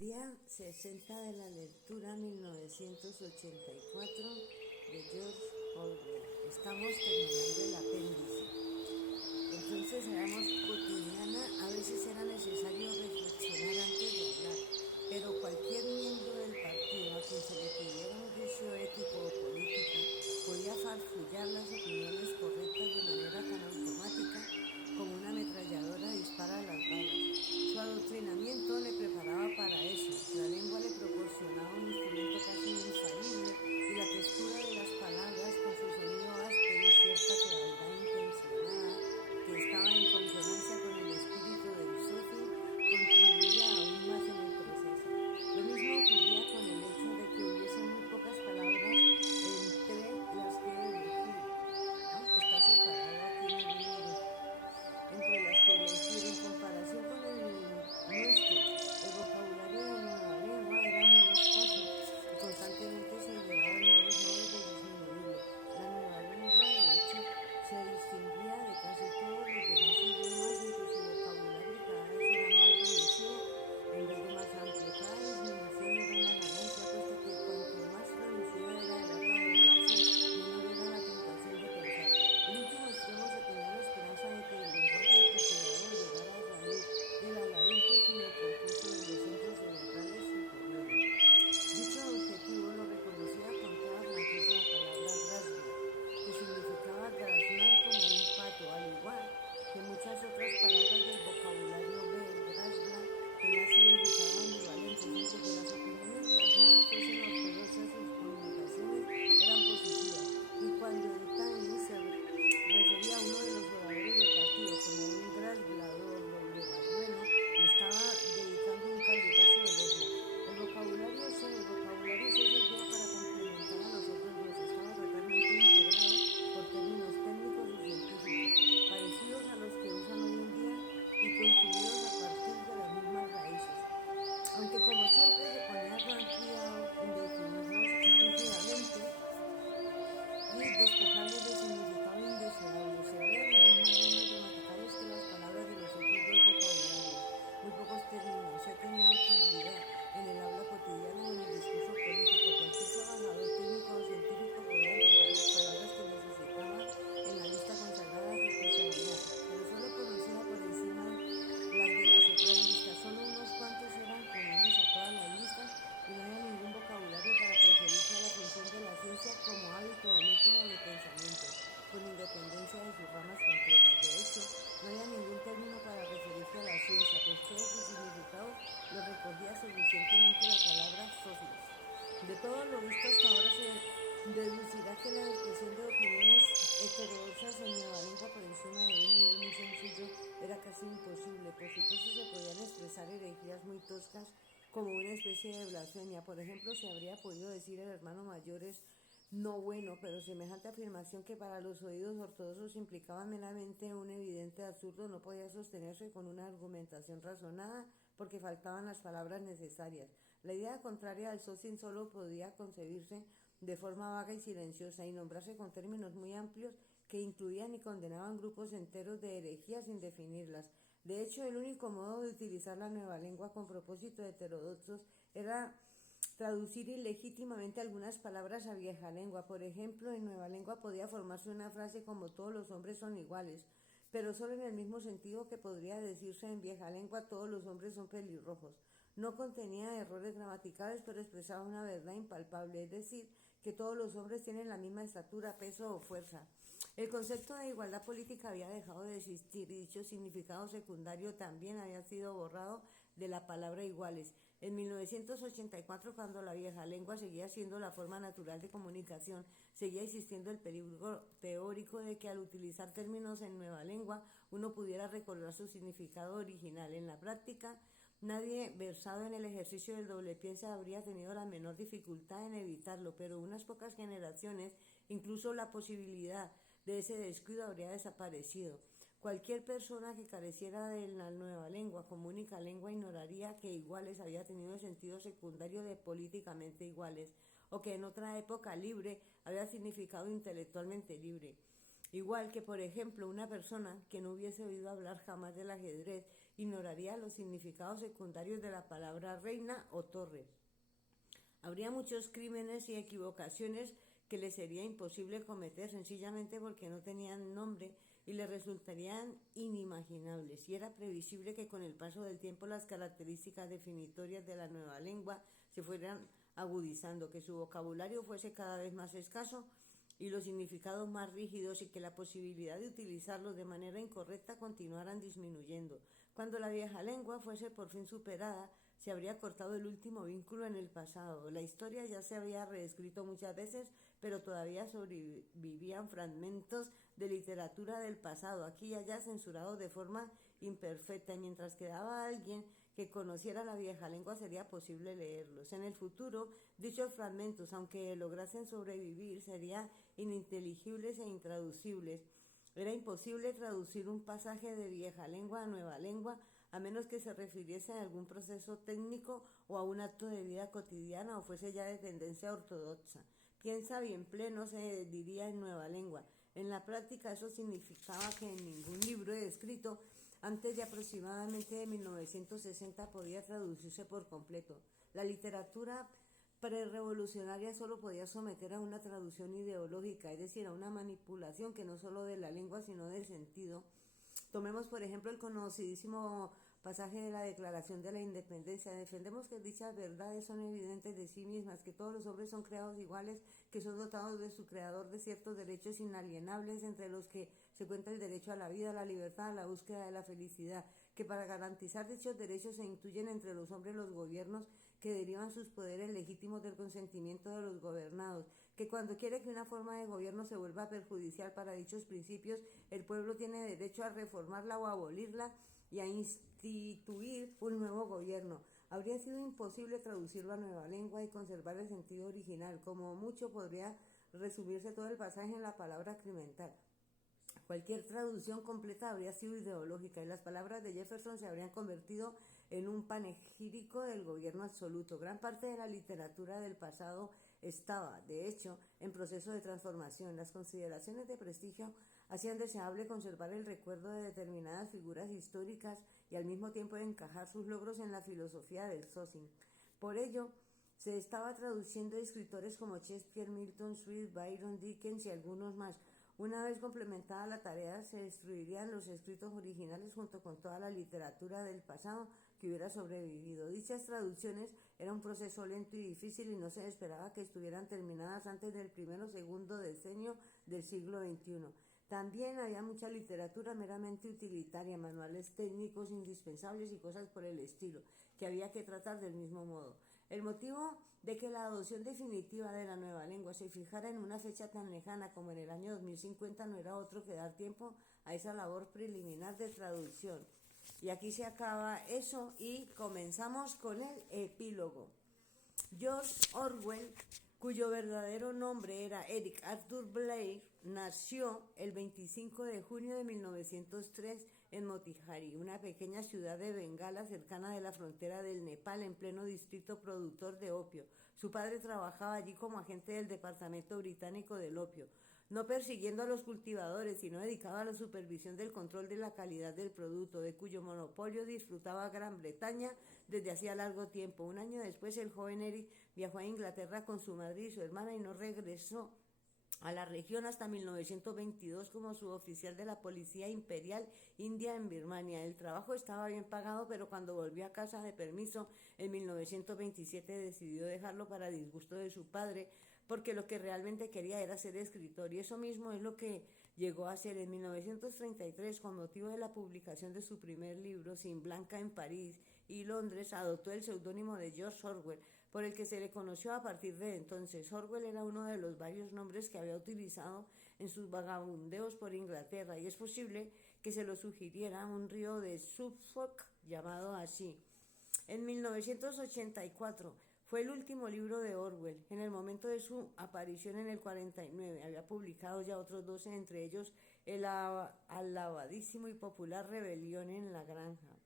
Día 60 de la lectura 1984 de George Orwell. Estamos terminando el apéndice. Entonces éramos cotidiana, a veces era necesario reflexionar antes de hablar, pero cualquier miembro del partido a quien se le pidiera un juicio ético o político podía farfullar las opiniones correctas de manera tan automática como una ametralladora dispara las balas. Su adoctrinamiento le preparaba para eso. La lengua le proporcionaba un instrumento casi infalible y la textura de las palabras con su sonido áspero y cierta fealdad intencionada que estaba en consonancia con el espíritu del socio contribuía aún más en el proceso. Lo mismo ocurría con el hecho de que hubiese muy pocas palabras entre las que elegir. Está separado aquí en el libro entre las que elegir en comparación con el nuestro. El vocabulario de nueva lengua era muy escaso y constantemente se ideaban nuevos modos de disminuirlo. La nueva lengua, de hecho, se distinguía de casi todos los demás idiomas en que su vocabulario cada vez era más reducido en vez de más amplio. Cada disminución era una ganancia, puesto que cuanto más reducida era el área de elección, menor era la tentación de pensar. En último extremo se tenía la esperanza de que el lenguaje articulado llegara a salir del laberinto semiconfuso de los centros cerebrales superiores. Dicho objetivo lo reconocía con toda franqueza la palabra Grasbla, que significaba graznar como un pato, al igual que muchas otras palabras del vocabulario B. Grasbla tenía significado ambivalente. Siempre que las opiniones graznadas fuesen ortodoxas, sus connotaciones eran positivas, y cuando el Times se refería a uno de los oradores del partido como un grasblador doble más bueno, le estaba dedicando un caluroso elogio. El vocabulario C servía para complementar a los otros dos. Estaba totalmente integrado por términos técnicos y científicos, parecidos a los que usan hoy en día y construidos a partir de las mismas raíces. Aunque como siempre se ponía gran cuidado en definirlos rígidamente y despojarlos de significado indeseable. Servían las mismas normas gramaticales que las palabras de los otros dos vocabularios. Muy pocos términos. Se tenía utilidad en el habla cotidiana o en el discurso político. Cualquier trabajador técnico o científico podía encontrar las palabras que necesitaba en la lista consagrada a su especialidad, pero solo conocía por encima las de las otras listas. Solo unos cuantos eran comunes a todas las listas y no había ningún vocabulario para referirse a la función de la ciencia como hábito o método de pensamiento, con independencia de sus ramas concretas. De hecho, no había ningún término para referirse a la ciencia, pues todos sus significados los recogía suficientemente la palabra soplos. De todo lo visto hasta ahora se deducirá que la expresión de opiniones heterodoxas en nueva lengua por encima de un nivel muy sencillo era casi imposible. Por supuesto se podían expresar herejías muy toscas como una especie de blasfemia. Por ejemplo, se habría podido decir el hermano mayor es no bueno, pero semejante afirmación, que para los oídos ortodoxos implicaba meramente un evidente absurdo, no podía sostenerse con una argumentación razonada porque faltaban las palabras necesarias. La idea contraria al socin solo podía concebirse de forma vaga y silenciosa y nombrarse con términos muy amplios que incluían y condenaban grupos enteros de herejías sin definirlas. De hecho, el único modo de utilizar la nueva lengua con propósitos heterodoxos era traducir ilegítimamente algunas palabras a vieja lengua. Por ejemplo, en nueva lengua podía formarse una frase como todos los hombres son iguales, pero solo en el mismo sentido que podría decirse en vieja lengua todos los hombres son pelirrojos. No contenía errores gramaticales, pero expresaba una verdad impalpable, es decir, que todos los hombres tienen la misma estatura, peso o fuerza. El concepto de igualdad política había dejado de existir y dicho significado secundario también había sido borrado de la palabra iguales. En 1984, cuando la vieja lengua seguía siendo la forma natural de comunicación, seguía existiendo el peligro teórico de que al utilizar términos en nueva lengua uno pudiera recordar su significado original. En la práctica, nadie versado en el ejercicio del doble piense habría tenido la menor dificultad en evitarlo, pero unas pocas generaciones, incluso la posibilidad de ese descuido habría desaparecido. Cualquier persona que careciera de la nueva lengua como única lengua ignoraría que iguales había tenido el sentido secundario de políticamente iguales, o que en otra época libre había significado intelectualmente libre. Igual que, por ejemplo, una persona que no hubiese oído hablar jamás del ajedrez ignoraría los significados secundarios de la palabra reina o torre. Habría muchos crímenes y equivocaciones que le sería imposible cometer sencillamente porque no tenían nombre y le resultarían inimaginables. Y era previsible que con el paso del tiempo las características definitorias de la nueva lengua se fueran agudizando, que su vocabulario fuese cada vez más escaso y los significados más rígidos, y que la posibilidad de utilizarlos de manera incorrecta continuaran disminuyendo. Cuando la vieja lengua fuese por fin superada, se habría cortado el último vínculo en el pasado. La historia ya se había reescrito muchas veces, pero todavía sobrevivían fragmentos de literatura del pasado, aquí y allá censurados de forma imperfecta, y mientras quedaba alguien que conociera la vieja lengua sería posible leerlos. En el futuro, dichos fragmentos, aunque lograsen sobrevivir, serían ininteligibles e intraducibles. Era imposible traducir un pasaje de vieja lengua a nueva lengua, a menos que se refiriese a algún proceso técnico o a un acto de vida cotidiana o fuese ya de tendencia ortodoxa. Piensa bien pleno, se diría en nueva lengua. En la práctica eso significaba que en ningún libro escrito antes de aproximadamente de 1960 podía traducirse por completo. La literatura prerevolucionaria solo podía someter a una traducción ideológica, es decir, a una manipulación que no solo de la lengua sino del sentido. Tomemos por ejemplo el conocidísimo pasaje de la Declaración de la Independencia. Defendemos que dichas verdades son evidentes de sí mismas, que todos los hombres son creados iguales, que son dotados de su creador de ciertos derechos inalienables, entre los que se cuenta el derecho a la vida, a la libertad, a la búsqueda de la felicidad, que para garantizar dichos derechos se intuyen entre los hombres los gobiernos que derivan sus poderes legítimos del consentimiento de los gobernados, que cuando quiere que una forma de gobierno se vuelva perjudicial para dichos principios, el pueblo tiene derecho a reformarla o a abolirla y a instituir un nuevo gobierno. Habría sido imposible traducirlo a nueva lengua y conservar el sentido original. Como mucho podría resumirse todo el pasaje en la palabra criminal. Cualquier traducción completa habría sido ideológica y las palabras de Jefferson se habrían convertido en un panegírico del gobierno absoluto. Gran parte de la literatura del pasado estaba, de hecho, en proceso de transformación. Las consideraciones de prestigio hacían deseable conservar el recuerdo de determinadas figuras históricas y al mismo tiempo encajar sus logros en la filosofía del Socing. Por ello, se estaba traduciendo a escritores como Shakespeare, Milton, Swift, Byron, Dickens y algunos más. Una vez complementada la tarea, se destruirían los escritos originales junto con toda la literatura del pasado que hubiera sobrevivido. Dichas traducciones era un proceso lento y difícil y no se esperaba que estuvieran terminadas antes del primero o segundo decenio del siglo XXI. También había mucha literatura meramente utilitaria, manuales técnicos indispensables y cosas por el estilo, que había que tratar del mismo modo. El motivo de que la adopción definitiva de la nueva lengua se fijara en una fecha tan lejana como en el año 2050 no era otro que dar tiempo a esa labor preliminar de traducción. Y aquí se acaba eso y comenzamos con el epílogo. George Orwell, cuyo verdadero nombre era Eric Arthur Blair, nació el 25 de junio de 1903 en Motihari, una pequeña ciudad de Bengala cercana de la frontera del Nepal, en pleno distrito productor de opio. Su padre trabajaba allí como agente del Departamento Británico del Opio, no persiguiendo a los cultivadores, sino dedicado a la supervisión del control de la calidad del producto, de cuyo monopolio disfrutaba Gran Bretaña desde hacía largo tiempo. Un año después, el joven Eric viajó a Inglaterra con su madre y su hermana y no regresó a la región hasta 1922 como suboficial de la Policía Imperial India en Birmania. El trabajo estaba bien pagado, pero cuando volvió a casa de permiso en 1927 decidió dejarlo para disgusto de su padre, porque lo que realmente quería era ser escritor, y eso mismo es lo que llegó a hacer. En 1933, con motivo de la publicación de su primer libro, Sin Blanca, en París y Londres, adoptó el seudónimo de George Orwell, por el que se le conoció a partir de entonces. Orwell era uno de los varios nombres que había utilizado en sus vagabundeos por Inglaterra, y es posible que se lo sugiriera un río de Suffolk llamado así. En 1984 fue el último libro de Orwell. En el momento de su aparición en el 49 había publicado ya otros 12, entre ellos el alabadísimo y popular Rebelión en la Granja.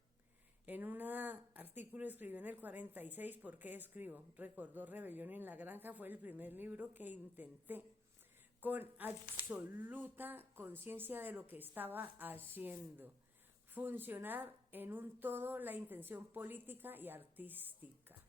En un artículo escribió en el 46, ¿por qué escribo? Recordó: Rebelión en la Granja fue el primer libro que intenté con absoluta conciencia de lo que estaba haciendo. funcionar en un todo la intención política y artística.